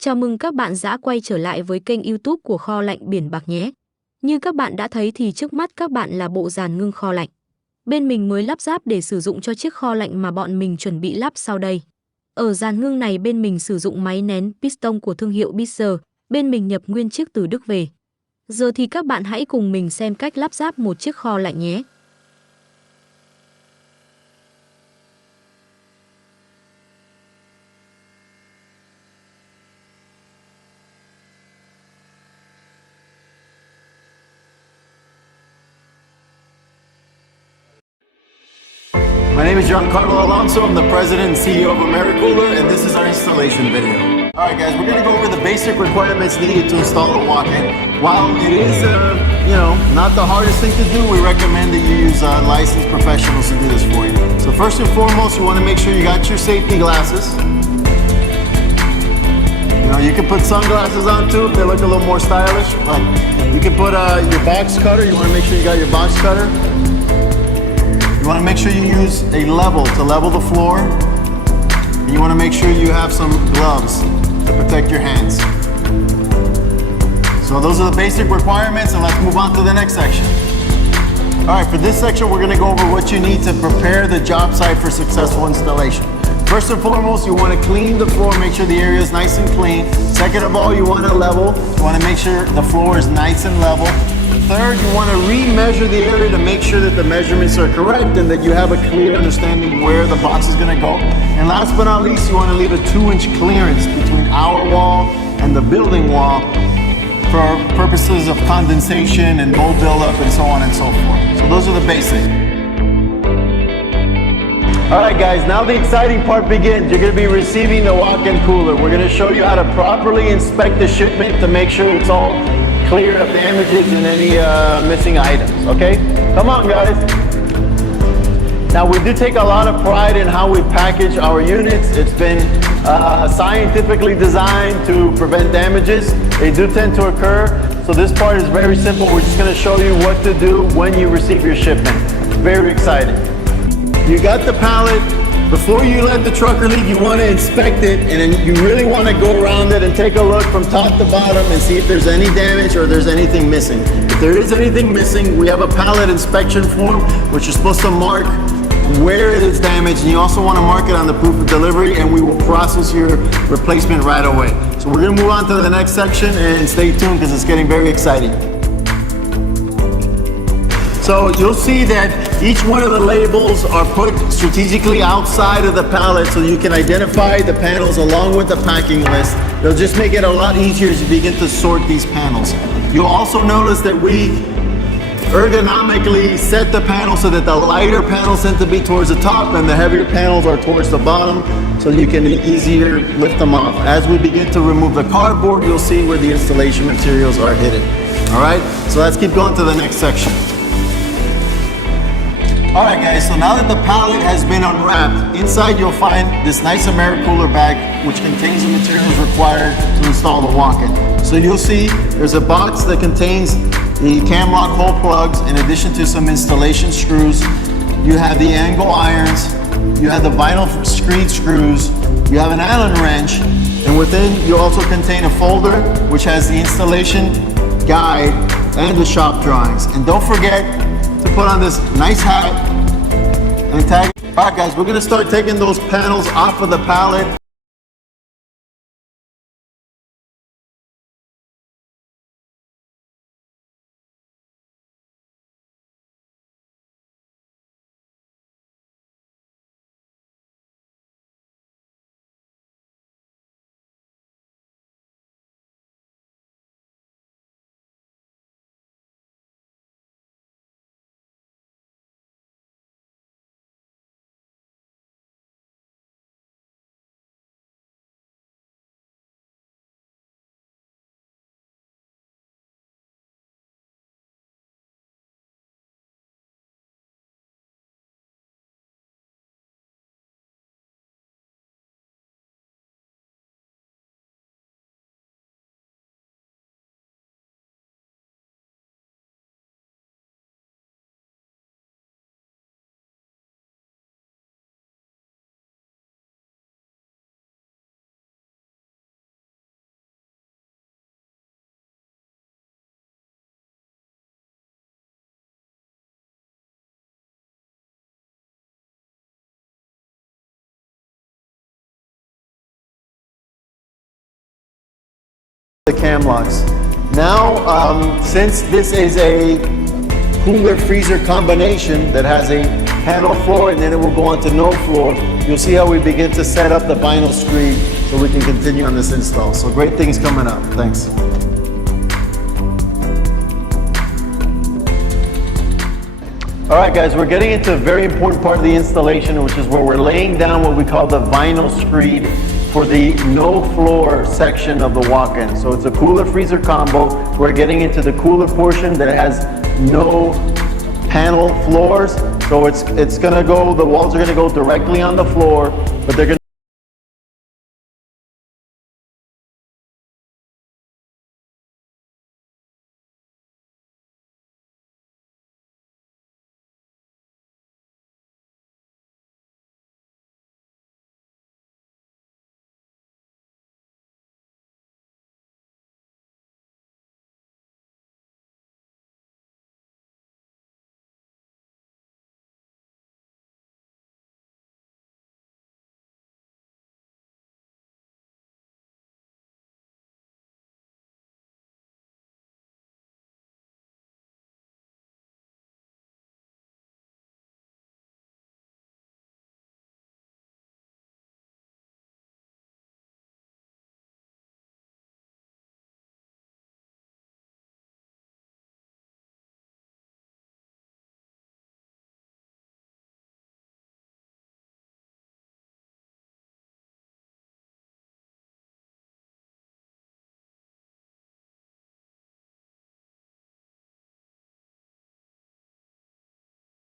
Chào mừng các bạn đã quay trở lại với kênh YouTube của Kho Lạnh Biển Bạc nhé. Như các bạn đã thấy thì trước mắt các bạn là bộ dàn ngưng kho lạnh. Bên mình mới lắp ráp để sử dụng cho chiếc kho lạnh mà bọn mình chuẩn bị lắp sau đây. Ở dàn ngưng này bên mình sử dụng máy nén piston của thương hiệu Bisser, bên mình nhập nguyên chiếc từ Đức về. Giờ thì các bạn hãy cùng mình xem cách lắp ráp một chiếc kho lạnh nhé. My name is Giancarlo Alonso. I'm the president and CEO of AmeriCooler, and this is our installation video. All right, guys, we're going to go over the basic requirements needed to install a walk-in. While it is, not the hardest thing to do, we recommend that you use licensed professionals to do this for you. So first and foremost, you want to make sure you got your safety glasses. You can put sunglasses on too if they look a little more stylish. But you can put your box cutter. You want to make sure you got your box cutter. You want to make sure you use a level to level the floor. And you want to make sure you have some gloves to protect your hands. So those are the basic requirements, and let's move on to the next section. All right, for this section, we're going to go over what you need to prepare the job site for successful installation. First and foremost, you want to clean the floor, make sure the area is nice and clean. Second of all, you want to level. You want to make sure the floor is nice and level. Third, you want to re-measure the area to make sure that the measurements are correct and that you have a clear understanding where the box is going to go. And last but not least, you want to leave a 2-inch clearance between our wall and the building wall for purposes of condensation and mold buildup and so on and so forth. So those are the basics. All right, guys, now the exciting part begins. You're going to be receiving the walk-in cooler. We're going to show you how to properly inspect the shipment to make sure it's all clear of damages and any missing items, okay? Come on, guys. Now, we do take a lot of pride in how we package our units. It's been scientifically designed to prevent damages. They do tend to occur, so this part is very simple. We're just gonna show you what to do when you receive your shipment. Very exciting. You got the pallet. Before you let the trucker leave, you want to inspect it, and then you really want to go around it and take a look from top to bottom and see if there's any damage or there's anything missing. If there is anything missing, we have a pallet inspection form, which you're supposed to mark where it is damaged, and you also want to mark it on the proof of delivery, and we will process your replacement right away. So we're going to move on to the next section, and stay tuned because it's getting very exciting. So you'll see that each one of the labels are put strategically outside of the pallet so you can identify the panels along with the packing list. It'll just make it a lot easier as you begin to sort these panels. You'll also notice that we ergonomically set the panels so that the lighter panels tend to be towards the top and the heavier panels are towards the bottom, so you can easier lift them off. As we begin to remove the cardboard, you'll see where the installation materials are hidden. All right, so let's keep going to the next section. All right, guys, so now that the pallet has been unwrapped, inside you'll find this nice AmeriCooler bag, which contains the materials required to install the walk-in. So you'll see there's a box that contains the cam lock hole plugs, in addition to some installation screws. You have the angle irons, you have the vinyl screed screws, you have an Allen wrench, and within you also contain a folder which has the installation guide and the shop drawings. And don't forget to put on this nice hat and tag. All right, guys, we're gonna start taking those panels off of the pallet. the cam locks. Now, since this is a cooler freezer combination that has a panel floor and then it will go on to no floor, you'll see how we begin to set up the vinyl screen so we can continue on this install. So great things coming up. Thanks. All right, guys, we're getting into a very important part of the installation, which is where we're laying down what we call the vinyl screed for the no floor section of the walk-in. So it's a cooler freezer combo. We're getting into the cooler portion that has no panel floors. So it's gonna go, the walls are gonna go directly on the floor, but they're gonna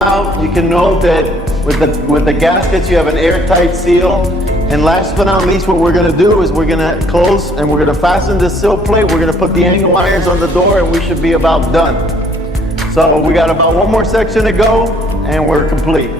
out. You can note that with the gaskets you have an airtight seal. And last but not least, what we're going to do is we're going to close and we're going to fasten this sill plate. We're going to put the angle irons on the door and we should be about done. So we got about one more section to go and we're complete.